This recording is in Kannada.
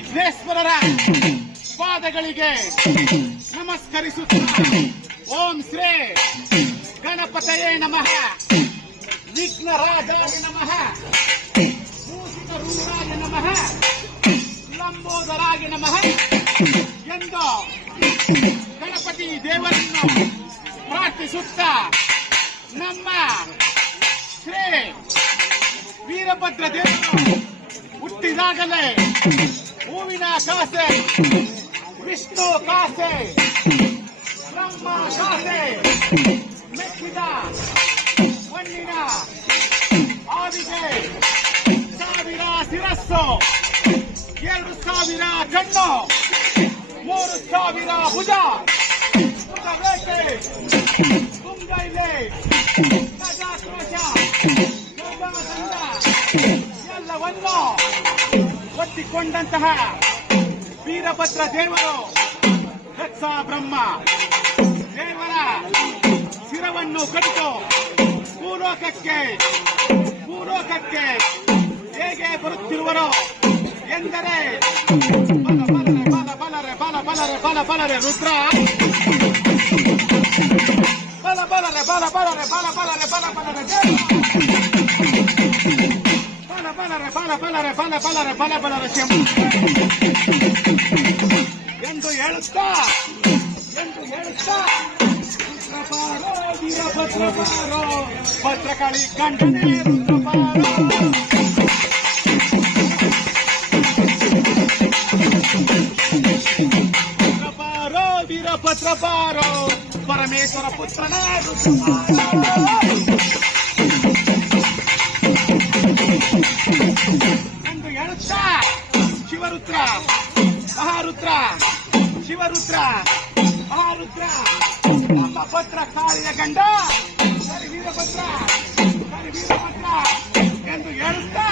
ವಿಘ್ನೇಶ್ವರರ ಪಾದಗಳಿಗೆ ನಮಸ್ಕರಿಸುತ್ತ ಓಂ ಶ್ರೀ ಗಣಪತಯೇ ನಮಃ, ವಿಘ್ನರಾಜಾಯ ನಮಃ, ಮೂಷಿಕ ರೂಢಾಯ ನಮಃ, ಲಂಬೋದರಾಯ ನಮಃ ಎಂದು ಗಣಪತಿ ದೇವರನ್ನು ಪ್ರಾರ್ಥಿಸುತ್ತ ನಮ್ಮ ಶ್ರೀ ವೀರಭದ್ರ ದೇವರು ಹುಟ್ಟಿದಾಗಲೇ ಹೂವಿನ ಕಾಸೆ, ವಿಷ್ಣು ಕಾಸೆ, ಬ್ರಹ್ಮ ಕಾಸೆ ಮೆಚ್ಚಿದ ಮಣ್ಣಿನ ಆವಿಗೆ 1000 ಶಿರಸ್ಸು, 2000 ಕಣ್ಣು, 3000 ಭುಜ, ಬೇಟೆ, ತುಂಗೈಲೆ, ಗಜಾಕ್ರೋಶ, ಗಜಾದಂಡ ಎಲ್ಲವನ್ನೂ ಒತ್ತಿಕೊಂಡಂತಹ ವೀರಭದ್ರ ದೇವರು ದಕ್ಷ ಬ್ರಹ್ಮ ದೇವರ ಶಿರವನ್ನು ಕಡಿದು ಭೂಲೋಕಕ್ಕೆ ಹೇಗೆ ಬರುತ್ತಿರುವರು ಎಂದರೆ ಬಲರೆ ರುದ್ರ, ಬಲರೆ ಶಂಭು ಎಂದು ಹೇಳುತ್ತಾ ವೀರಭದ್ರಪಾರೋ ಭದ್ರಕಾಳಿ ಗಂಡನೇ ರುದ್ರಪಾರೋ, ವೀರಭದ್ರಪಾರೋ ಪರಮೇಶ್ವರ ಪುತ್ರನೇ ಎಂದು ಹೇಳುತ್ತಾ ಶಿವರುದ್ರ ನಮ್ಮ ಭದ್ರಕಾಳಿಯ ಗಂಡ ವೀರಭದ್ರ ಎಂದು ಹೇಳುತ್ತಾ